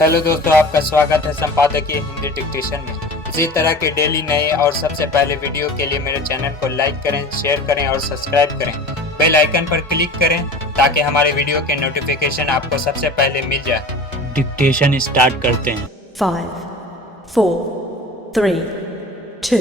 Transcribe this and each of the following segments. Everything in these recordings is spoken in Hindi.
हेलो दोस्तों, आपका स्वागत है संपादकीय हिंदी डिक्टेशन में। इसी तरह के डेली नए और सबसे पहले वीडियो के लिए मेरे चैनल को लाइक करें, शेयर करें और सब्सक्राइब करें। बेल आइकन पर क्लिक करें ताकि हमारे वीडियो के नोटिफिकेशन आपको सबसे पहले मिल जाए। डिक्टेशन स्टार्ट करते हैं। 5, 4, 3, 2,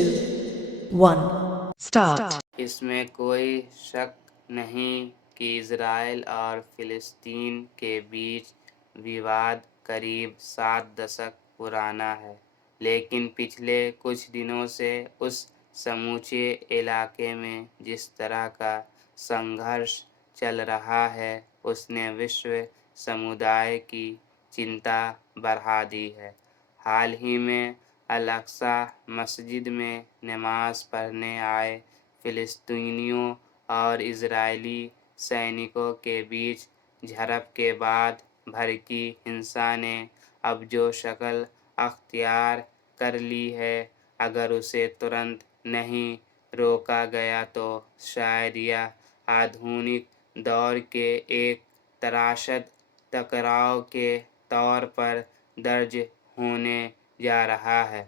1 स्टार्ट। इसमें कोई शक नहीं कि इजराइल और फिलिस्तीन के बीच विवाद करीब 7 दशक पुराना है, लेकिन पिछले कुछ दिनों से उस समूचे इलाके में जिस तरह का संघर्ष चल रहा है उसने विश्व समुदाय की चिंता बढ़ा दी है। हाल ही में अल-अक्सा मस्जिद में नमाज पढ़ने आए फिलिस्तीनियों और इजरायली सैनिकों के बीच झड़प के बाद भड़की हिंसा ने अब जो शक्ल अख्तियार कर ली है, अगर उसे तुरंत नहीं रोका गया तो शायद यह आधुनिक दौर के एक त्रासद टकराव के तौर पर दर्ज होने जा रहा है।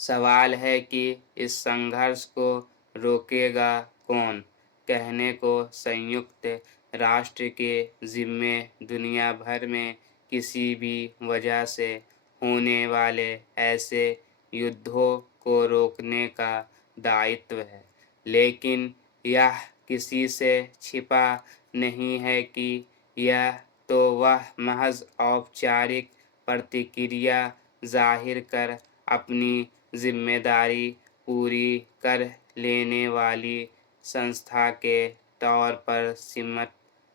सवाल है कि इस संघर्ष को रोकेगा कौन? कहने को संयुक्त राष्ट्र के जिम्मे दुनिया भर में किसी भी वजह से होने वाले ऐसे युद्धों को रोकने का दायित्व है, लेकिन यह किसी से छिपा नहीं है कि यह तो वह महज औपचारिक प्रतिक्रिया जाहिर कर अपनी जिम्मेदारी पूरी कर लेने वाली संस्था के तौर पर सिमट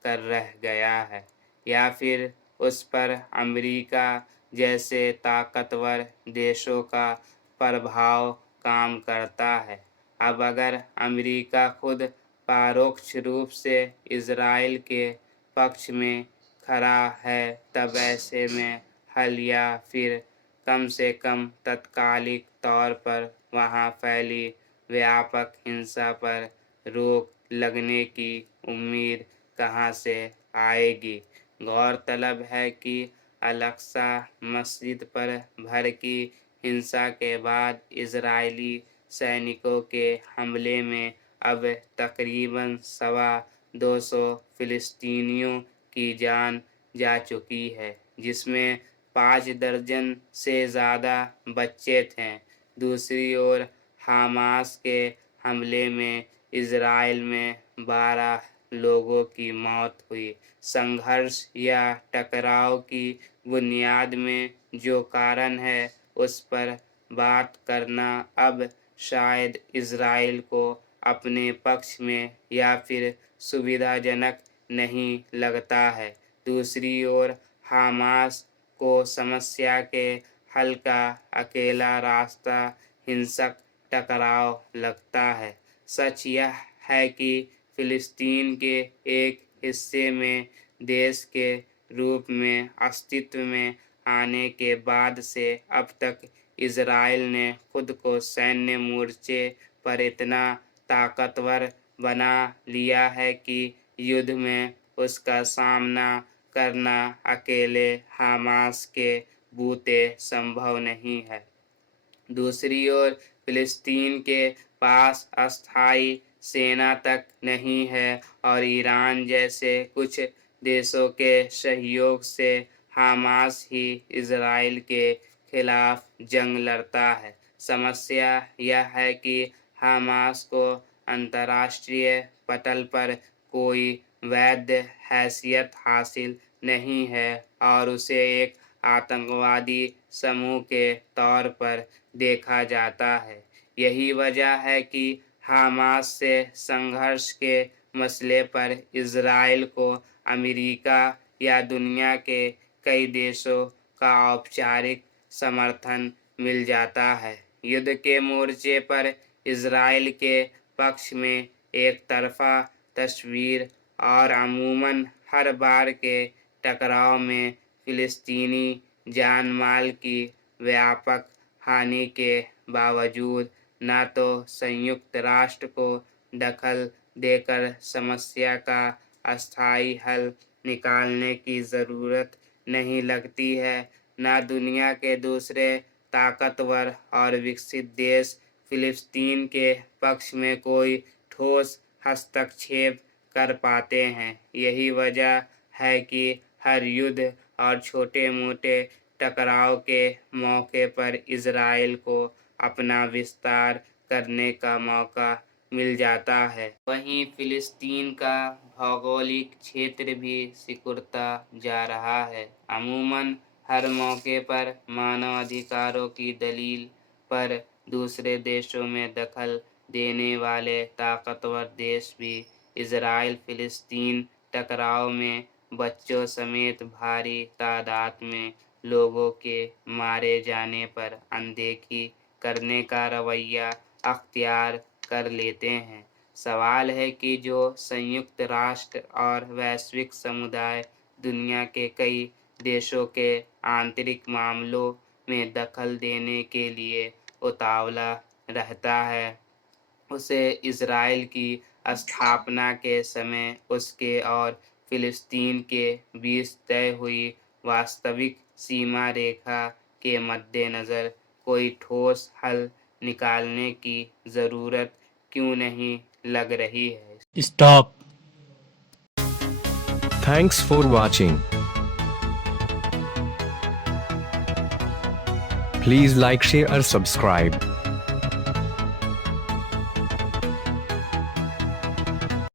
कर रह गया है, या फिर उस पर अमेरिका जैसे ताकतवर देशों का प्रभाव काम करता है। अब अगर अमेरिका खुद परोक्ष रूप से इजराइल के पक्ष में खड़ा है, तब ऐसे में हल या फिर कम से कम तात्कालिक तौर पर वहां फैली व्यापक हिंसा पर रोक लगने की उम्मीद कहां से आएगी? गौरतलब है कि अल-अक्सा मस्जिद पर भड़की हिंसा के बाद इजरायली सैनिकों के हमले में अब तकरीबन 250 फिलिस्तीनियों की जान जा चुकी है, जिसमें 5 दर्जन से ज़्यादा बच्चे थे। दूसरी ओर हमास के हमले में इजराइल में 12 लोगों की मौत हुई। संघर्ष या टकराव की बुनियाद में जो कारण है उस पर बात करना अब शायद इजराइल को अपने पक्ष में या फिर सुविधाजनक नहीं लगता है। दूसरी ओर हमास को समस्या के हल का अकेला रास्ता हिंसक टकराव लगता है। सच यह है कि फिलिस्तीन के एक हिस्से में देश के रूप में अस्तित्व में आने के बाद से अब तक इजराइल ने खुद को सैन्य मोर्चे पर इतना ताकतवर बना लिया है कि युद्ध में उसका सामना करना अकेले हमास के बूते संभव नहीं है। दूसरी ओर फिलिस्तीन के पास अस्थायी सेना तक नहीं है और ईरान जैसे कुछ देशों के सहयोग से हमास ही इजराइल के खिलाफ जंग लड़ता है। समस्या यह है कि हमास को अंतर्राष्ट्रीय पटल पर कोई वैध हैसियत हासिल नहीं है और उसे एक आतंकवादी समूह के तौर पर देखा जाता है। यही वजह है कि हमास से संघर्ष के मसले पर इजराइल को अमेरिका या दुनिया के कई देशों का औपचारिक समर्थन मिल जाता है। युद्ध के मोर्चे पर इजराइल के पक्ष में एक तरफा तस्वीर और अमूमन हर बार के टकराव में फिलिस्तीनी जान माल की व्यापक हानि के बावजूद न तो संयुक्त राष्ट्र को दखल देकर समस्या का अस्थायी हल निकालने की ज़रूरत नहीं लगती है। न दुनिया के दूसरे ताकतवर और विकसित देश फिलिस्तीन के पक्ष में कोई ठोस हस्तक्षेप कर पाते हैं। यही वजह है कि हर युद्ध और छोटे मोटे टकराव के मौके पर इजराइल को अपना विस्तार करने का मौका मिल जाता है। वहीं फिलिस्तीन का भौगोलिक क्षेत्र भी सिकुड़ता जा रहा है। अमूमन हर मौके पर मानवाधिकारों की दलील पर दूसरे देशों में दखल देने वाले ताकतवर देश भी इजराइल फिलिस्तीन टकराव में बच्चों समेत भारी तादाद में लोगों के मारे जाने पर अनदेखी करने का रवैया अख्तियार कर लेते हैं। सवाल है कि जो संयुक्त राष्ट्र और वैश्विक समुदाय दुनिया के कई देशों के आंतरिक मामलों में दखल देने के लिए उतावला रहता है, उसे इजराइल की स्थापना के समय उसके और फिलिस्तीन के बीच तय हुई वास्तविक सीमा रेखा के मद्देनज़र कोई ठोस हल निकालने की ज़रूरत क्यों नहीं लग रही है। Stop. Thanks for watching. Please like, share or subscribe.